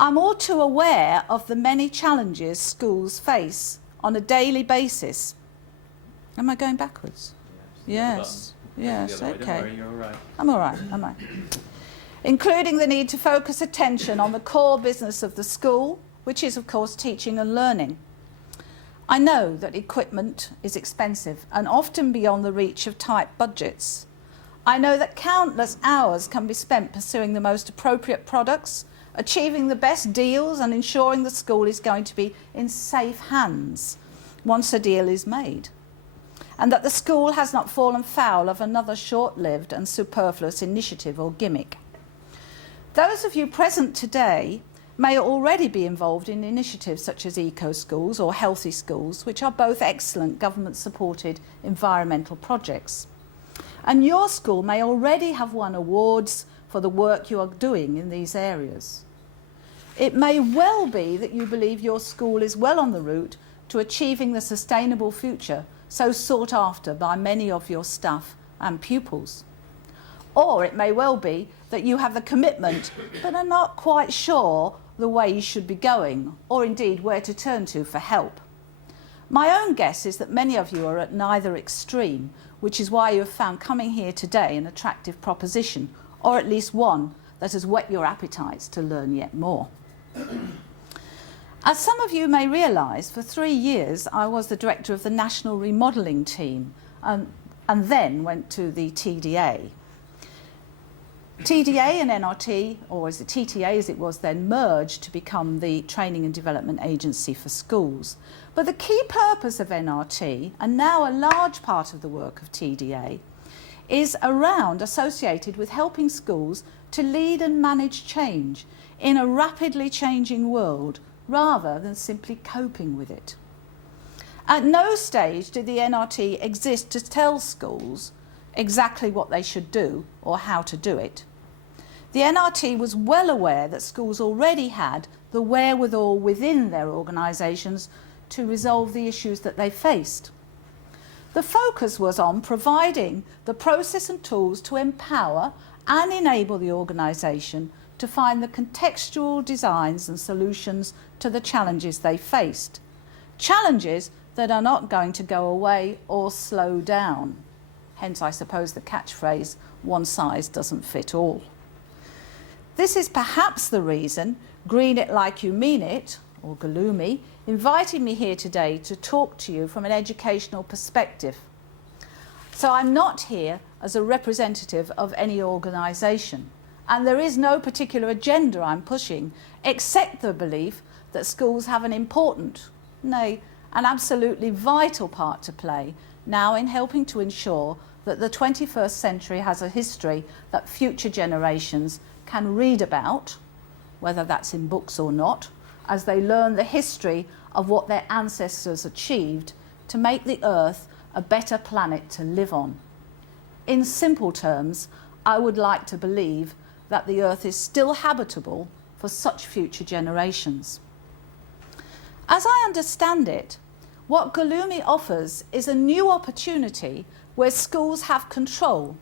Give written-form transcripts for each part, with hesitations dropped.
I'm all too aware of the many challenges schools face on a daily basis. Am I going backwards? Yes. Yes, okay. You're all right. I'm all right, am I? Including the need to focus attention on the core business of the school, which is, of course, teaching and learning. I know that equipment is expensive and often beyond the reach of tight budgets. I know that countless hours can be spent pursuing the most appropriate products, achieving the best deals and ensuring the school is going to be in safe hands once a deal is made, and that the school has not fallen foul of another short-lived and superfluous initiative or gimmick. Those of you present today may already be involved in initiatives such as eco-schools or healthy schools, which are both excellent government-supported environmental projects. And your school may already have won awards for the work you are doing in these areas. It may well be that you believe your school is well on the route to achieving the sustainable future so sought after by many of your staff and pupils. Or it may well be that you have the commitment but are not quite sure the way you should be going, or indeed where to turn to for help. My own guess is that many of you are at neither extreme, which is why you have found coming here today an attractive proposition, or at least one that has whet your appetites to learn yet more. As some of you may realise, for 3 years I was the director of the National Remodelling Team and then went to the TDA. TDA and NRT, or as the TTA as it was then, merged to become the Training and Development Agency for Schools. But the key purpose of NRT, and now a large part of the work of TDA, is associated with helping schools to lead and manage change in a rapidly changing world rather than simply coping with it. At no stage did the NRT exist to tell schools exactly what they should do or how to do it. The NRT was well aware that schools already had the wherewithal within their organisations to resolve the issues that they faced. The focus was on providing the process and tools to empower and enable the organisation to find the contextual designs and solutions to the challenges they faced. Challenges that are not going to go away or slow down. Hence, I suppose, the catchphrase, one size doesn't fit all. This is perhaps the reason GreenItLikeYouMeanIt, or GLUMI, invited me here today to talk to you from an educational perspective. So I'm not here as a representative of any organisation, and there is no particular agenda I'm pushing, except the belief that schools have an important, nay, an absolutely vital part to play now in helping to ensure that the 21st century has a history that future generations can read about, whether that's in books or not, as they learn the history of what their ancestors achieved to make the Earth a better planet to live on. In simple terms, I would like to believe that the Earth is still habitable for such future generations. As I understand it, what GLUMI offers is a new opportunity where schools have control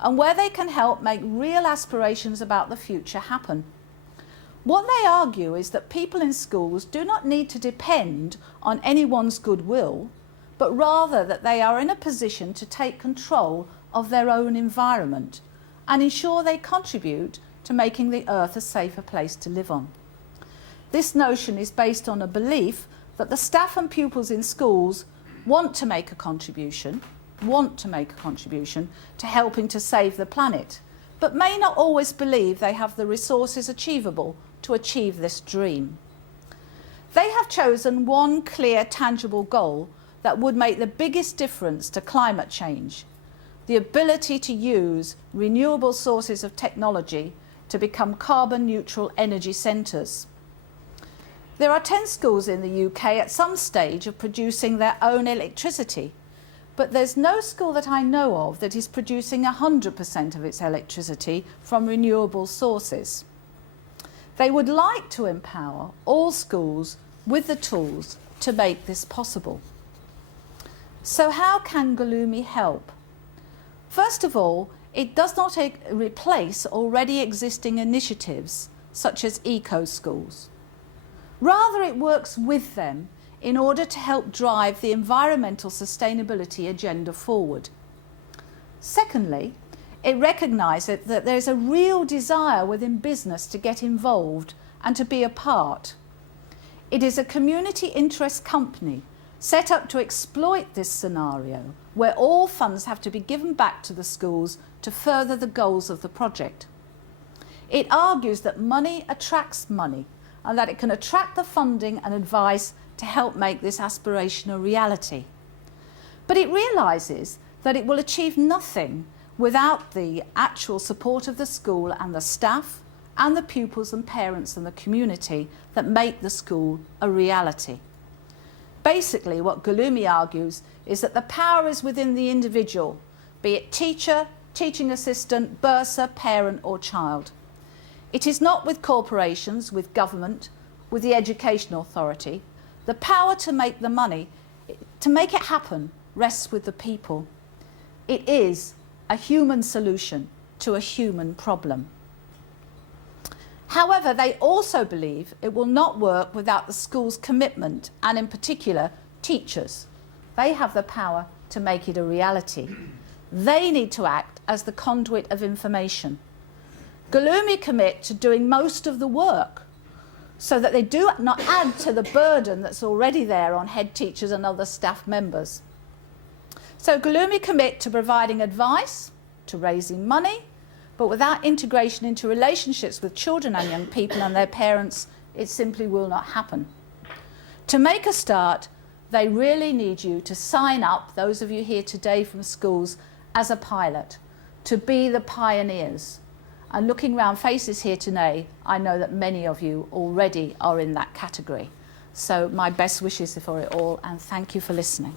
and where they can help make real aspirations about the future happen. What they argue is that people in schools do not need to depend on anyone's goodwill, but rather that they are in a position to take control of their own environment and ensure they contribute to making the Earth a safer place to live on. This notion is based on a belief that the staff and pupils in schools want to make a contribution to helping to save the planet, but may not always believe they have the resources achievable to achieve this dream. They have chosen one clear, tangible goal that would make the biggest difference to climate change: the ability to use renewable sources of technology to become carbon neutral energy centres. There are 10 schools in the UK at some stage of producing their own electricity, but there's no school that I know of that is producing 100% of its electricity from renewable sources. They would like to empower all schools with the tools to make this possible. So how can GLUMI help? First of all, it does not replace already existing initiatives such as eco-schools. Rather, it works with them in order to help drive the environmental sustainability agenda forward. Secondly, it recognises that there is a real desire within business to get involved and to be a part. It is a community interest company set up to exploit this scenario where all funds have to be given back to the schools to further the goals of the project. It argues that money attracts money and that it can attract the funding and advice to help make this aspiration a reality. But it realises that it will achieve nothing without the actual support of the school and the staff and the pupils and parents and the community that make the school a reality. Basically, what Gulumi argues is that the power is within the individual, be it teacher, teaching assistant, bursar, parent or child. It is not with corporations, with government, with the education authority. The power to make the money, to make it happen, rests with the people. It is a human solution to a human problem. However, they also believe it will not work without the school's commitment and in particular teachers. They have the power to make it a reality. They need to act as the conduit of information. Gulumi commit to doing most of the work so that they do not add to the burden that's already there on head teachers and other staff members. So Gulumi commit to providing advice, to raising money, but without integration into relationships with children and young people and their parents, it simply will not happen. To make a start, they really need you to sign up, those of you here today from schools, as a pilot, to be the pioneers. And looking round faces here today, I know that many of you already are in that category. So my best wishes for it all, and thank you for listening.